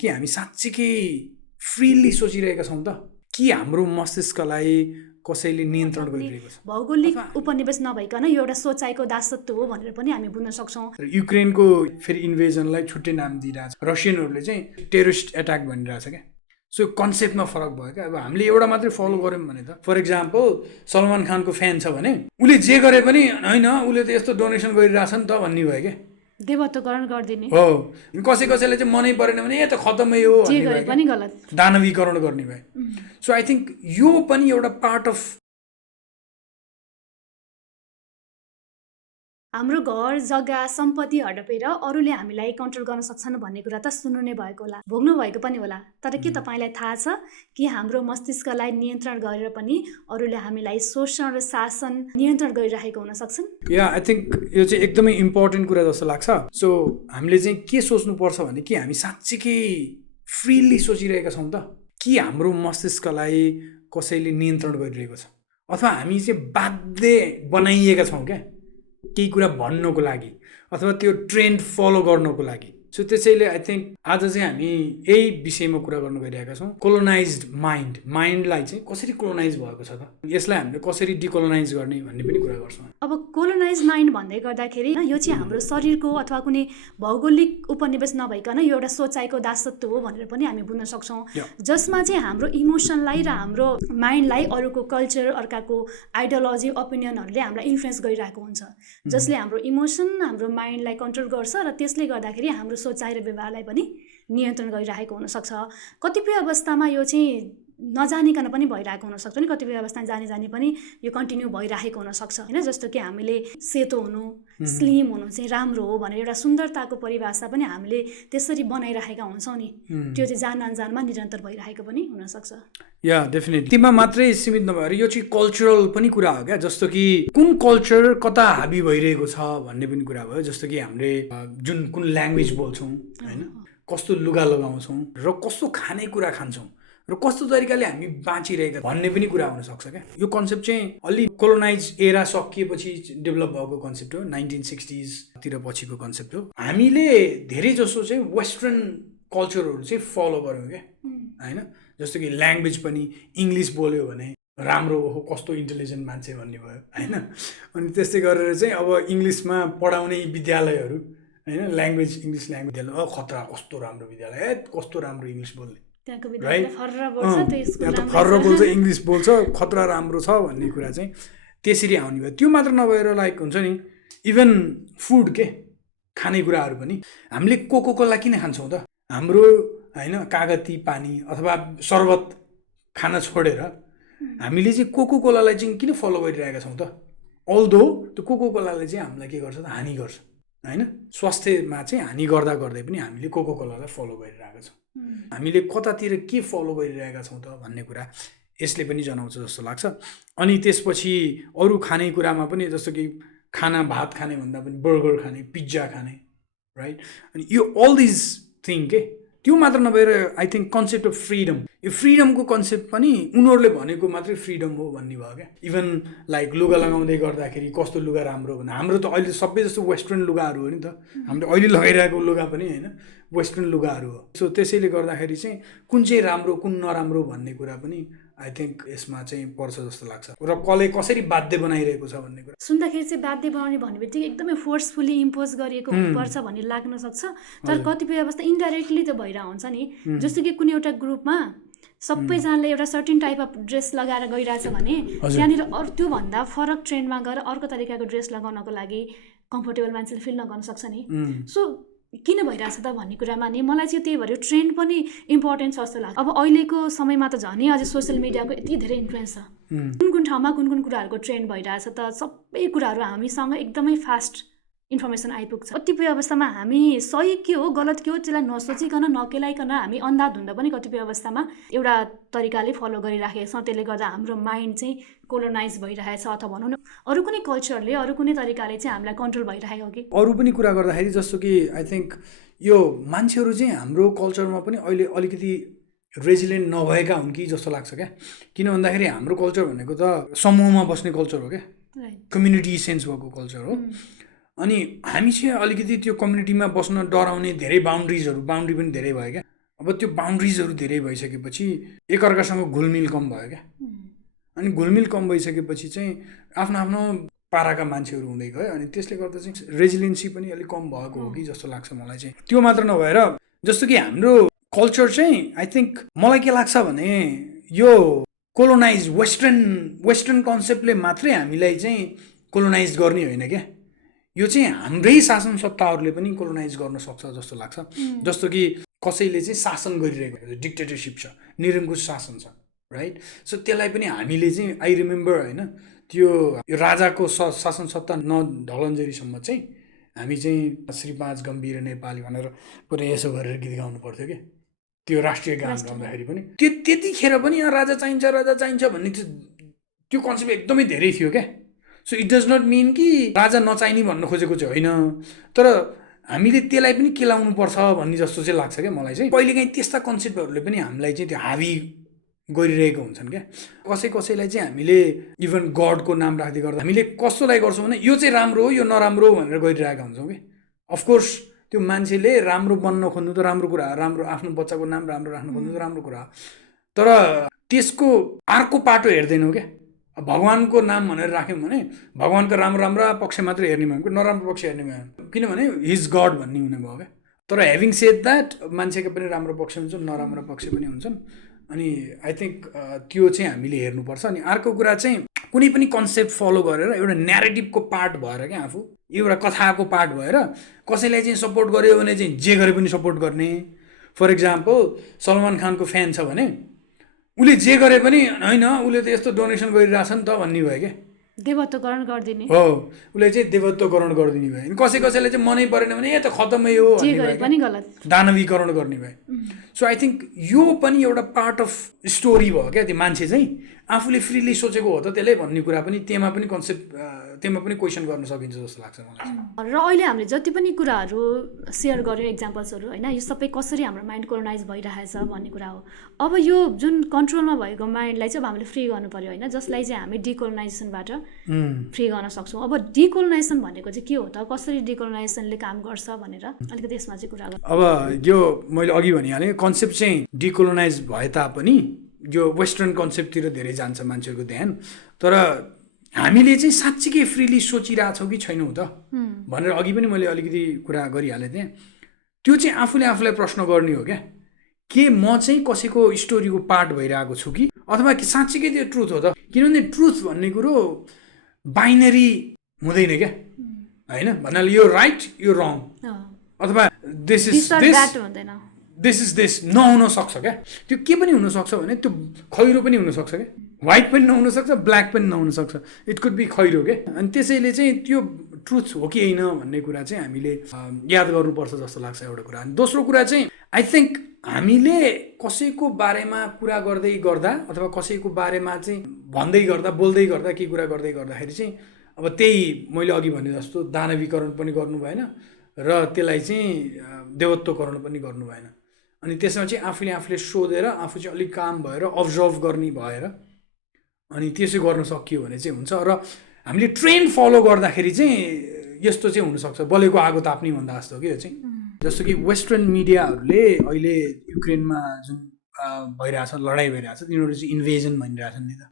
कि हामी साँच्चीकै फ्रीली सोचिरहेका छौँ त कि हाम्रो मस्तिष्कलाई कसैले नियन्त्रण गरिरहेको छ भौगोलिक उपनिवेश नभइकन यो एउटा सोचाइको दासत्व हो भनेर पनि हामी बुझ्न सक्छौँ युक्रेनको फेरि इन्भेजनलाई छुट्टै नाम दिइरहेछ रसियनहरूले चाहिँ टेरोरिस्ट एट्याक भनिरहेछ क्या सो कन्सेप्टमा फरक भयो क्या अब हामीले एउटा मात्रै फलो गऱ्यौँ भने त फर इक्जाम्पल सलमान खानको फ्यान छ भने उसले जे गरे पनि होइन उसले त यस्तो डोनेसन गरिरहेछ नि त भन्ने भयो क्या देवत्वकरण गरिदिने हो कसैले चाहिँ मनै परेन भने ए त खतमै हो जे गरे पनि गलत दानवीकरण गर्ने भयो सो आई थिङ्क यो पनि एउटा पार्ट अफ हाम्रो घर जग्गा सम्पत्ति हडपेर अरूले हामीलाई कन्ट्रोल गर्न सक्छन् भन्ने कुरा त सुन्नु नै भएको होला भोग्नु भएको पनि होला तर के तपाईँलाई थाहा छ कि हाम्रो मस्तिष्कलाई नियन्त्रण गरेर पनि अरूले हामीलाई शोषण र शासन नियन्त्रण गरिरहेको हुन सक्छन् या आई थिङ्क यो चाहिँ एकदमै इम्पोर्टेन्ट कुरा जस्तो लाग्छ सो हामीले चाहिँ के सोच्नुपर्छ भने कि हामी साँच्चीकै फ्रीली सोचिरहेका छौँ त कि हाम्रो मस्तिष्कलाई कसैले नियन्त्रण गरिरहेको छ अथवा हामी चाहिँ बाध्य बनाइएका छौँ क्या केही कुरा भन्नको लागि अथवा त्यो ट्रेन्ड फलो गर्नको लागि सो त्यसैले आई थिङ्क आज चाहिँ हामी यही विषयमा कुरा गर्न गइरहेका छौँ कोलोनाइज्ड माइन्डलाई चाहिँ कसरी कोलोनाइज भएको छ त यसलाई हामीले कसरी डिकोलोनाइज गर्ने भन्ने पनि कुरा गर्छौँ अब कोलोनाइज माइन्ड भन्दै गर्दाखेरि यो चाहिँ हाम्रो शरीरको अथवा कुनै भौगोलिक उपनिवेश नभइकन यो एउटा सोचाइको दासत्व हो भनेर पनि हामी बुझ्न सक्छौँ जसमा चाहिँ हाम्रो इमोसनलाई र हाम्रो माइन्डलाई अरूको कल्चर अर्काको आइडियोलोजी ओपिनियनहरूले हामीलाई इन्फ्लुएन्स गरिरहेको हुन्छ जसले हाम्रो इमोसन हाम्रो माइन्डलाई कन्ट्रोल गर्छ र त्यसले गर्दाखेरि हाम्रो सोचाइ र व्यवहारलाई पनि नियन्त्रण गरिरहेको हुनसक्छ कतिपय अवस्थामा यो चाहिँ नजानिकन पनि भइरहेको हुनसक्छ नि कतिपय अवस्थामा जानी पनि यो कन्टिन्यू भइरहेको हुनसक्छ होइन जस्तो कि हामीले सेतो हुनु स्लिम हुनु चाहिँ राम्रो हो भनेर एउटा सुन्दरताको परिभाषा पनि हामीले त्यसरी बनाइरहेका हुन्छौँ नि त्यो चाहिँ जान अनजानमा निरन्तर भइरहेको पनि हुनसक्छ या डेफिनेटली तीमा मात्रै सीमित नभएर यो चाहिँ कल्चरल पनि कुरा हो क्या जस्तो कि कुन कल्चर कता हाबी भइरहेको छ भन्ने पनि कुरा भयो जस्तो कि हामीले जुन कुन ल्याङ्ग्वेज बोल्छौँ होइन कस्तो लुगा लगाउँछौँ र कस्तो खानेकुरा खान्छौँ र कस्तो तरिकाले हामी बाँचिरहेका भन्ने पनि कुरा हुनसक्छ क्या यो कन्सेप्ट चाहिँ अलि कोलोनाइज एरा सकिएपछि डेभलप भएको कन्सेप्ट हो 1960s पछिको कन्सेप्ट हो हामीले धेरै जसो चाहिँ वेस्टर्न कल्चरहरू चाहिँ फलो गऱ्यौँ क्या होइन जस्तो कि ल्याङ्ग्वेज पनि इङ्ग्लिस बोल्यो भने राम्रो हो कस्तो इन्टेलिजेन्ट मान्छे भन्ने भयो होइन अनि त्यस्तै गरेर चाहिँ अब इङ्ग्लिसमा पढाउने विद्यालयहरू होइन ल्याङ्ग्वेज इङ्ग्लिस ल्याङ्ग्वेज विद्यालय खतरा कस्तो राम्रो विद्यालय कस्तो राम्रो इङ्ग्लिस बोल्ने फर्र बोल्छ इङ्ग्लिस बोल्छ खतरा राम्रो छ भन्ने कुरा चाहिँ त्यसरी आउने भयो त्यो मात्र नभएर लाइक हुन्छ नि इभन फुड के खानेकुराहरू पनि हामीले कोकोकोला किन खान्छौँ त हाम्रो होइन कागती पानी अथवा शरबत खान छोडेर हामीले चाहिँ कोकोकोलालाई चाहिँ किन फलो गरिरहेका छौँ त अल्दो त्यो कोकोकोलाले चाहिँ हामीलाई के गर्छ त हानि गर्छ होइन स्वास्थ्यमा चाहिँ हानि गर्दा गर्दै पनि हामीले कोकोकोलालाई फलो गरिरहेका छौँ हामीले कतातिर के फलो गरिरहेका छौँ त भन्ने कुरा यसले पनि जनाउँछ जस्तो लाग्छ अनि त्यसपछि अरू खानेकुरामा पनि जस्तो कि खाना भात खाने भन्दा पनि बर्गर खाने पिज्जा खाने राइट अनि यो अल दिज थिङ के त्यो मात्र नभएर I think concept of freedom यो फ्रिडमको कन्सेप्ट पनि उनीहरूले भनेको मात्रै फ्रिडम हो भन्ने भयो क्या इभन लाइक लुगा लगाउँदै गर्दाखेरि कस्तो लुगा राम्रो भने हाम्रो त अहिले सबै जस्तो वेस्टर्न लुगाहरू हो नि त हामीले अहिले लगाइरहेको लुगा पनि होइन वेस्टर्न लुगाहरू हो सो त्यसैले गर्दाखेरि चाहिँ कुन चाहिँ राम्रो कुन नराम्रो भन्ने कुरा पनि आई थिङ्क यसमा चाहिँ पर्छ जस्तो लाग्छ र कसरी बाध्य बनाइरहेको छ भन्ने कुरा सुन्दाखेरि चाहिँ बाध्य बनाउने भन्ने बित्तिकै एकदमै फोर्सफुली इम्पोज गरिएको हुनुपर्छ भन्ने लाग्न सक्छ तर कतिपय अवस्था इन्डाइरेक्टली त भइरहेको हुन्छ नि जस्तो कि कुनै एउटा ग्रुपमा सबैजनाले एउटा सर्टेन टाइप अफ ड्रेस लगाएर गइरहेछ भने त्यहाँनिर अरू त्योभन्दा फरक ट्रेन्डमा गएर अर्को तरिकाको ड्रेस लगाउनको लागि कम्फर्टेबल मान्छेले फिल नगर्न सक्छ नि सो किन भइरहेछ त भन्ने कुरामा नि मलाई चाहिँ त्यही भएर ट्रेन्ड पनि इम्पोर्टेन्ट छ जस्तो लाग्छ अब अहिलेको समयमा त झन् अझै सोसियल मिडियाको यति धेरै इन्फ्लुएन्स छ कुन ठाउँमा कुन कुराहरूको ट्रेन्ड भइरहेछ त सबै कुराहरू हामीसँग एकदमै फास्ट इन्फर्मेसन आइपुग्छ कतिपय अवस्थामा हामी सही के हो गलत के हो त्यसलाई नसोचिकन नकेलाइकन हामी अन्धाधुन्ध पनि कतिपय अवस्थामा एउटा तरिकाले फलो गरिराखेका छौँ त्यसले गर्दा हाम्रो माइन्ड चाहिँ कोलोनाइज भइरहेछ अथवा भनौँ न अरू कुनै कल्चरले अरू कुनै तरिकाले चाहिँ हामीलाई कन्ट्रोल भइरहेको कि अरू पनि कुरा गर्दाखेरि जस्तो कि आई थिङ्क यो मान्छेहरू चाहिँ हाम्रो कल्चरमा पनि अहिले अलिकति रेजिलेन्ट नभएका हुन् कि जस्तो लाग्छ क्या किन भन्दाखेरि हाम्रो कल्चर भनेको त समूहमा बस्ने कल्चर हो क्या कम्युनिटी सेन्स भएको कल्चर हो अनि हामी चाहिँ अलिकति त्यो कम्युनिटीमा बस्न डराउने धेरै बााउन्ड्री पनि धेरै भयो क्या अब त्यो बााउन्ड्रिजहरू धेरै भइसकेपछि एकअर्कासँग घुलमिल कम भयो क्या। अनि घुलमिल कम भइसकेपछि चाहिँ आफ्नो आफ्नो पाराका मान्छेहरू हुँदै गयो अनि त्यसले गर्दा चाहिँ रेजिलियन्सी पनि अलिक कम भएको हो कि जस्तो लाग्छ मलाई चाहिँ। त्यो मात्र नभएर जस्तो कि हाम्रो कल्चर चाहिँ आई थिङ्क मलाई के लाग्छ भने यो कोलोनाइज वेस्टर्न कन्सेप्टले मात्रै हामीलाई चाहिँ कोलोनाइज गर्ने होइन क्या, यो चाहिँ हाम्रै शासन सत्ताहरूले पनि कोलोनाइज गर्न सक्छ जस्तो लाग्छ। जस्तो कि कसैले चाहिँ शासन गरिरहेको छ, डिक्टेटरसिप छ, निरङ्कुश शासन छ, राइट। सो त्यसलाई पनि हामीले चाहिँ आई रिमेम्बर होइन त्यो राजाको शासन सत्ता नढलन्जेरीसम्म चाहिँ हामी चाहिँ श्री 5 गम्भीर नेपाली भनेर पुरै यसो गरेर गीत गाउनु पर्थ्यो क्या, त्यो राष्ट्रिय गान गाउँदाखेरि पनि त्यतिखेर पनि राजा चाहिन्छ भन्ने त्यो कन्सेप्ट एकदमै धेरै थियो क्या। So it does not mean कि राजा नचाहिने भन्न खोजेको चाहिँ होइन, तर हामीले त्यसलाई पनि केलाउनु पर्छ भन्ने जस्तो चाहिँ लाग्छ क्या मलाई चाहिँ। कहिलेकाहीँ त्यस्ता कन्सेप्टहरूले पनि हामीलाई चाहिँ त्यो हावी गरिरहेको हुन्छन् क्या। कसैलाई चाहिँ हामीले इभन गडको नाम राख्दै गर्दा हामीले कस्तोलाई गर्छौँ भने यो चाहिँ राम्रो हो यो नराम्रो हो भनेर गरिरहेका हुन्छौँ कि। अफकोर्स त्यो मान्छेले राम्रो बन्न खोज्नु त राम्रो कुरा हो, राम्रो आफ्नो बच्चाको नाम राम्रो राख्नु खोज्नु त राम्रो कुरा हो, तर त्यसको अर्को पाटो हेर्दैनौँ क्या। भगवानको नाम भनेर राख्यौँ भने भगवानको राम्रो पक्ष मात्रै हेर्ने भयो, नराम्रो पक्ष हेर्ने भयो, किनभने हिज गड भन्ने हुने भयो क्या। तर ह्याभिङ सेड द्याट मान्छेको पनि राम्रो पक्ष हुन्छन् नराम्रो पक्ष पनि हुन्छन्। अनि आई थिङ्क त्यो चाहिँ हामीले हेर्नुपर्छ। अनि अर्को कुरा चाहिँ कुनै पनि कन्सेप्ट फलो गरेर एउटा न्यारेटिभको पार्ट भएर क्या, आफू एउटा कथाको पार्ट भएर कसैलाई चाहिँ सपोर्ट गर्यो भने चाहिँ जे गरे पनि सपोर्ट गर्ने। फर इक्जाम्पल सलमान खानको फ्यान छ भने उसले जे गरे पनि होइन उसले त यस्तो डोनेसन गरिरहेछ नि त भन्ने भयो क्या, देवत्वकरण गरिदिने हो, उसले चाहिँ देवत्वकरण गरिदिने भयो। कसैलाई चाहिँ मनै परेन भने त खतमै हो पनि गलत दानवीकरण गर्ने भयो। सो आई थिङ्क यो पनि एउटा पार्ट अफ स्टोरी भयो क्या। त्यो मान्छे चाहिँ आफूले फ्रिली सोचेको हो त त्यसले भन्ने कुरा पनि त्यहाँ पनि क्वेसन गर्न सकिन्छ जस्तो लाग्छ मलाई। र अहिले हामीले जति पनि कुराहरू सेयर गर्यो एक्जाम्पल्सहरू होइन, यो सबै कसरी हाम्रो माइन्ड कोलोनाइज भइरहेछ भन्ने कुरा हो। अब यो जुन कन्ट्रोलमा भएको माइन्डलाई चाहिँ अब हामीले फ्री गर्नु पऱ्यो होइन, जसलाई चाहिँ हामी डिकोलोनाइजेसनबाट फ्री गर्न सक्छौँ। अब डिकोलोनाइजेसन भनेको चाहिँ के हो त, कसरी डिकोलोनाइजेसनले काम गर्छ भनेर अलिकति त्यसमा चाहिँ कुरा गर्नु। अब यो मैले अघि भनिहालेँ कन्सेप्ट चाहिँ डिकोलोनाइज भए तापनि यो वेस्टर्न कन्सेप्टतिर धेरै जान्छ मान्छेहरूको ध्यान, तर हामीले चाहिँ साँच्चीकै फ्रिली सोचिरहेछौँ कि छैनौँ त भनेर अघि पनि मैले अलिकति कुरा गरिहालेँ त्यहाँ। त्यो चाहिँ आफूलाई प्रश्न गर्ने हो क्या, के म चाहिँ कसैको स्टोरीको पार्ट भइरहेको छु कि अथवा कि साँच्चीकै त्यो ट्रुथ हो त। किनभने ट्रुथ भन्ने कुरो बाइनरी हुँदैन क्या होइन, भन्नाले यो राइट यो रङ अथवा दिस इज दिस नहुन सक्छ क्या। त्यो के पनि हुनसक्छ भने त्यो खैरो पनि हुनसक्छ क्या, व्हाइट पनि नहुनसक्छ ब्ल्याक पनि नहुनसक्छ, इट कुड बी खैरो क्या। अनि त्यसैले चाहिँ त्यो ट्रुथ हो कि होइन भन्ने कुरा चाहिँ हामीले याद गर्नुपर्छ जस्तो लाग्छ एउटा कुरा। अनि दोस्रो कुरा चाहिँ आई थिङ्क हामीले कसैको बारेमा कुरा गर्दै गर्दा अथवा कसैको बारेमा चाहिँ बोल्दै गर्दा के कुरा गर्दै गर्दाखेरि चाहिँ अब त्यही मैले अघि भने जस्तो दानवीकरण पनि गर्नु भएन र त्यसलाई चाहिँ देवत्वकरण पनि गर्नु भएन। अनि त्यसमा चाहिँ आफूले सोधेर आफू चाहिँ अलिक काम भएर अब्जर्भ गर्ने भएर अनि त्यसै गर्न सकियो भने चाहिँ हुन्छ। र हामीले ट्रेन्ड फलो गर्दाखेरि चाहिँ यस्तो चाहिँ हुनसक्छ, बलेको आगो ताप्ने भन्दा जस्तो कि यो चाहिँ। जस्तो कि वेस्टर्न मिडियाहरूले अहिले युक्रेनमा जुन भइरहेछ लडाइँ भइरहेछ तिनीहरू चाहिँ इन्भेजन भनिरहेछन् नि त।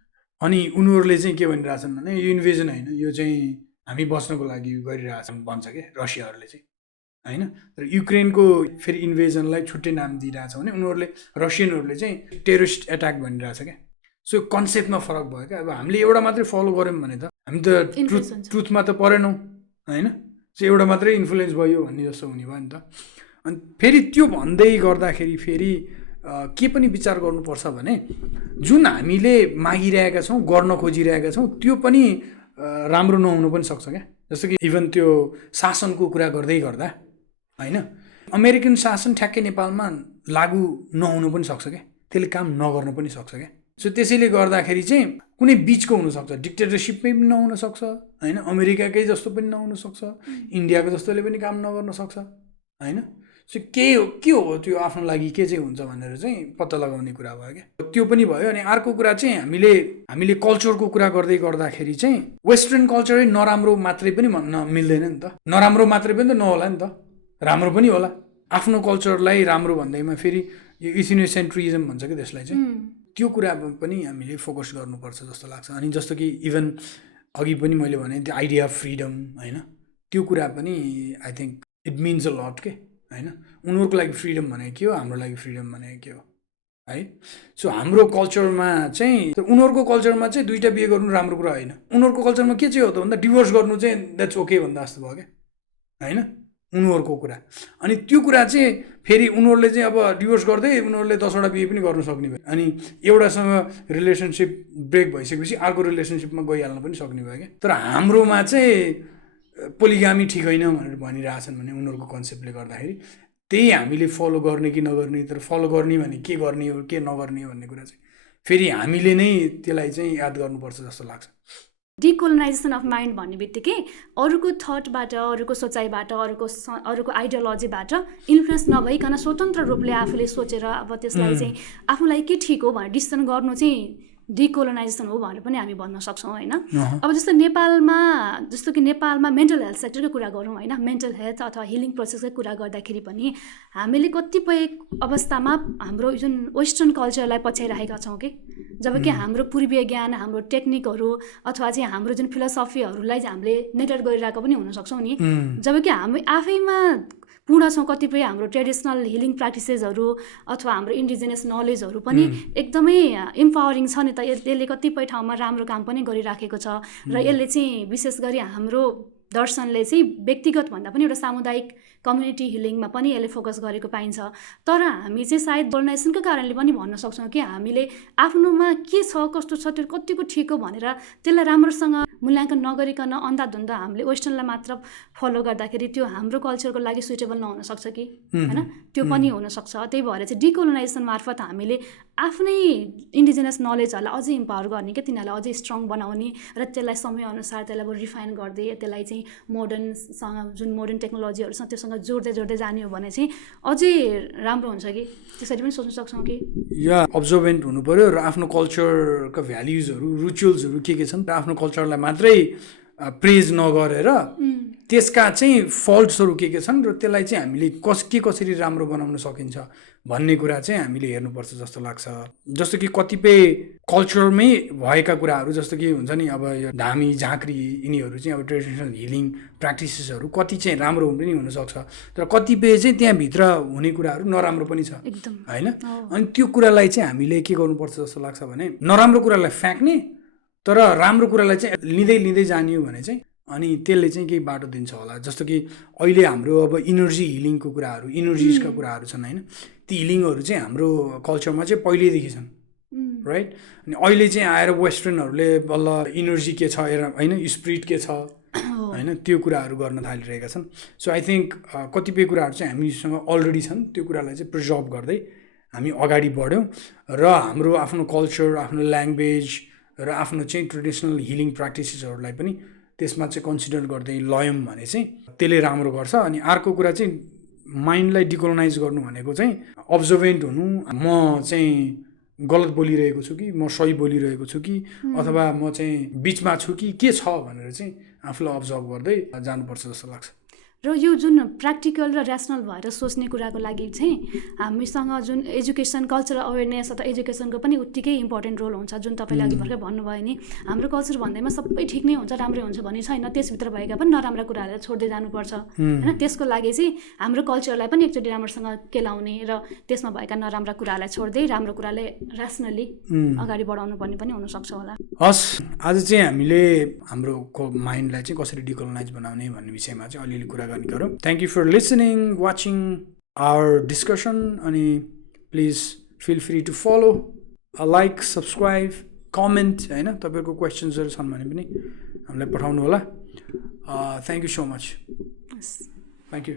अनि उनीहरूले चाहिँ के भनिरहेछन् भने यो इन्भेजन होइन यो चाहिँ हामी बस्नको लागि गरिरहेछौँ भन्छ क्या रसियाहरूले चाहिँ होइन। तर युक्रेनको फेरि इन्भेजनलाई छुट्टै नाम दिइरहेछ भने उनीहरूले रसियनहरूले चाहिँ टेरोरिस्ट एट्याक भनिरहेछ क्या। सो कन्सेप्टमा फरक भयो क्या। अब हामीले एउटा मात्रै फलो गऱ्यौँ भने त हामी त ट्रुथमा त परेनौँ होइन, सो एउटा मात्रै इन्फ्लुएन्स भयो भन्ने जस्तो हुने भयो नि त। अनि फेरि त्यो भन्दै गर्दाखेरि फेरि के पनि विचार गर्नुपर्छ भने जुन हामीले मागिरहेका छौँ गर्न खोजिरहेका छौँ त्यो पनि राम्रो नहुनु पनि सक्छ क्या। जस्तो कि इभन त्यो शासनको कुरा गर्दै गर्दा होइन अमेरिकन शासन ठ्याक्कै नेपालमा लागु नहुनु पनि सक्छ क्या, त्यसले काम नगर्नु पनि सक्छ क्या। सो त्यसैले गर्दाखेरि चाहिँ कुनै बिचको हुनसक्छ, डिक्टेटरसिपमै पनि नहुनसक्छ होइन, अमेरिकाकै जस्तो पनि नहुनसक्छ, इन्डियाको जस्तोले पनि काम नगर्न सक्छ होइन। सो के हो त्यो आफ्नो लागि के चाहिँ हुन्छ भनेर चाहिँ पत्ता लगाउने कुरा भयो क्या, त्यो पनि भयो। अनि अर्को कुरा चाहिँ हामीले कल्चरको कुरा गर्दै गर्दाखेरि चाहिँ वेस्टर्न कल्चरै नराम्रो मात्रै पनि भन्न मिल्दैन नि त, नराम्रो मात्रै पनि त नहोला नि त, राम्रो पनि होला। आफ्नो कल्चरलाई राम्रो भन्दैमा फेरि यो इथिनोसेन्ट्रिजम भन्छ कि त्यसलाई चाहिँ त्यो कुरामा पनि हामीले फोकस गर्नुपर्छ जस्तो लाग्छ। अनि जस्तो कि इभन अघि पनि मैले भने त्यो आइडिया अफ फ्रिडम होइन, त्यो कुरा पनि I think it means a lot के होइन। उनीहरूको लागि फ्रिडम भनेको के हो, हाम्रो लागि फ्रिडम भनेको के हो है। सो हाम्रो कल्चरमा चाहिँ, उनीहरूको कल्चरमा चाहिँ दुईवटा बिहे गर्नु राम्रो कुरा होइन। उनीहरूको कल्चरमा के चाहिँ हो त भन्दा डिभोर्स गर्नु चाहिँ द्याट्स ओके भन्दा जस्तो भयो क्या होइन उनीहरूको कुरा। अनि त्यो कुरा चाहिँ फेरि उनीहरूले चाहिँ अब डिभोर्स गर्दै उनीहरूले 10वटा बिहे पनि गर्न सक्ने भयो। अनि एउटासँग रिलेसनसिप ब्रेक भइसकेपछि अर्को रिलेसनसिपमा गइहाल्न पनि सक्ने भयो क्या। तर हाम्रोमा चाहिँ पोलिगामी ठिक होइन भनेर भनिरहेछन् भने उनीहरूको कन्सेप्टले गर्दाखेरि त्यही हामीले फलो गर्ने कि नगर्ने, तर फलो गर्ने भने के गर्ने हो के नगर्ने हो भन्ने कुरा चाहिँ फेरि हामीले नै त्यसलाई चाहिँ याद गर्नुपर्छ जस्तो लाग्छ। डिकोलोनाइजेसन अफ माइन्ड भन्ने बित्तिकै अरूको थटबाट, अरूको सोचाइबाट, अरूको आइडियोलोजीबाट इन्फ्लुएन्स नभइकन स्वतन्त्र रूपले आफूले सोचेर अब त्यसलाई चाहिँ आफूलाई के ठिक हो भनेर डिसिसन गर्नु चाहिँ डिकोलोनाइजेसन हो भनेर पनि हामी भन्न सक्छौँ होइन। अब जस्तो कि नेपालमा मेन्टल हेल्थ सेक्टरको कुरा गरौँ होइन, मेन्टल हेल्थ अथवा हिलिङ प्रोसेसकै कुरा गर्दाखेरि पनि हामीले कतिपय अवस्थामा हाम्रो जुन वेस्टर्न कल्चरलाई पछ्याइरहेका छौँ कि, जबकि हाम्रो पूर्वीय ज्ञान, हाम्रो टेक्निकहरू अथवा चाहिँ हाम्रो जुन फिलोसफीहरूलाई चाहिँ हामीले नेगलेक्ट गरिरहेको पनि हुन सक्छौँ नि। जबकि हामी आफैमा पूर्ण छौँ, कतिपय हाम्रो ट्रेडिसनल हिलिङ प्र्याक्टिसेसहरू अथवा हाम्रो इन्डिजिनियस नलेजहरू पनि एकदमै इम्पावरिङ छ नि त। यसले कतिपय ठाउँमा राम्रो काम पनि गरिराखेको छ र यसले चाहिँ विशेष गरी हाम्रो दर्शनले चाहिँ व्यक्तिगत भन्दा पनि एउटा सामुदायिक कम्युनिटी हिलिङमा पनि यसले फोकस गरेको पाइन्छ। तर हामी चाहिँ सायद कोलोनाइजेसनको कारणले पनि भन्न सक्छौँ कि हामीले आफ्नोमा के छ, कस्तो छ, त्यो कतिको ठिक हो भनेर त्यसलाई राम्रोसँग मूल्याङ्कन नगरिकन अन्धाधुन्ध हामीले वेस्टर्नलाई मात्र फलो गर्दाखेरि त्यो हाम्रो कल्चरको लागि सुइटेबल नहुन सक्छ कि होइन, त्यो पनि हुनसक्छ। त्यही भएर चाहिँ डिकोलोनाइजेसन मार्फत हामीले आफ्नै इन्डिजिनियस नलेजहरूलाई अझै इम्पावर गर्ने क्या, तिनीहरूलाई अझै स्ट्रङ बनाउने र त्यसलाई समयअनुसार त्यसलाई अब रिफाइन गर्दै त्यसलाई चाहिँ मोडर्नसँग जुन मोडर्न टेक्नोलोजीहरू छ त्योसँग जोड्दै जाने हो भने चाहिँ अझै राम्रो हुन्छ कि, त्यसरी पनि सोच्न सक्छौँ कि। या अब्जर्भेन्ट हुनु पऱ्यो र आफ्नो कल्चरका भ्याल्युजहरू, रिचुअल्सहरू के छन् र आफ्नो कल्चरलाई मात्रै प्रेज नगरेर त्यसका चाहिँ फल्ट्सहरू के छन् र त्यसलाई चाहिँ हामीले कसरी राम्रो बनाउन सकिन्छ भन्ने कुरा चाहिँ हामीले हेर्नुपर्छ जस्तो लाग्छ। जस्तो कि कतिपय कल्चरमै भएका कुराहरू, जस्तो कि हुन्छ नि अब यो धामी झाँक्री यिनीहरू चाहिँ अब ट्रेडिसनल हिलिङ प्र्याक्टिसेसहरू कति चाहिँ राम्रो पनि हुनसक्छ, तर कतिपय चाहिँ त्यहाँभित्र हुने कुराहरू नराम्रो पनि छ होइन। अनि त्यो कुरालाई चाहिँ हामीले के गर्नुपर्छ जस्तो लाग्छ भने नराम्रो कुरालाई फ्याँक्ने तर राम्रो कुरालाई चाहिँ लिँदै जाने हो भने चाहिँ अनि त्यसले चाहिँ केही बाटो दिन्छ होला। जस्तो कि अहिले हाम्रो अब इनर्जी हिलिङको कुराहरू, इनर्जिसका कुराहरू छन् होइन, ती हिलिङहरू चाहिँ हाम्रो कल्चरमा चाहिँ पहिल्यैदेखि छन् राइट। अनि अहिले चाहिँ आएर वेस्टर्नहरूले बल्ल इनर्जी के छ होइन, स्पिरिट के छ होइन, त्यो कुराहरू गर्न थालिरहेका छन्। सो आई थिङ्क कतिपय कुराहरू चाहिँ हामीसँग अलरेडी छन्, त्यो कुरालाई चाहिँ प्रिजर्भ गर्दै हामी अगाडि बढ्यौँ र हाम्रो आफ्नो कल्चर, आफ्नो ल्याङ्ग्वेज र आफ्नो चाहिँ ट्रेडिसनल हिलिङ प्र्याक्टिसेसहरूलाई पनि त्यसमा चाहिँ कन्सिडर गर्दै लयौँ भने चाहिँ त्यसले राम्रो गर्छ। अनि अर्को कुरा चाहिँ माइन्डलाई डिकोलोनाइज गर्नु भनेको चाहिँ अब्जर्भेन्ट हुनु, म चाहिँ गलत बोलिरहेको छु कि म सही बोलिरहेको छु कि अथवा म चाहिँ बिचमा छु कि के छ भनेर चाहिँ आफूलाई अब्जर्भ गर्दै जानुपर्छ जस्तो लाग्छ। र यो जुन प्र्याक्टिकल र ऱ्यासनल भएर सोच्ने कुराको लागि चाहिँ हामीसँग जुन एजुकेसन, कल्चरल अवेरनेस अथवा एजुकेसनको पनि उत्तिकै इम्पोर्टेन्ट रोल हुन्छ। जुन तपाईँले अघि भर्खर भन्नुभयो नि, हाम्रो कल्चर भन्दैमा सबै ठिक नै हुन्छ, राम्रै हुन्छ भन्ने छैन, त्यसभित्र भएका पनि नराम्रा कुराहरूलाई छोड्दै जानुपर्छ होइन। त्यसको लागि चाहिँ हाम्रो कल्चरलाई पनि एकचोटि राम्रोसँग केलाउने र त्यसमा भएका नराम्रा कुराहरूलाई छोड्दै राम्रो कुरालाई ऱ्यासनली अगाडि बढाउनु पर्ने पनि हुनसक्छ होला। हस्, आज चाहिँ हामीले हाम्रो माइन्डलाई चाहिँ कसरी डिकोलोनाइज बनाउने भन्ने विषयमा चाहिँ अलिअलि कुरा गर्ने गरौँ। Thank you for listening, watching our discussion. अनि please feel free to follow, like, subscribe, comment होइन, तपाईँहरूको क्वेसन्सहरू छन् भने पनि हामीलाई पठाउनु होला। Thank you so much. Thank you.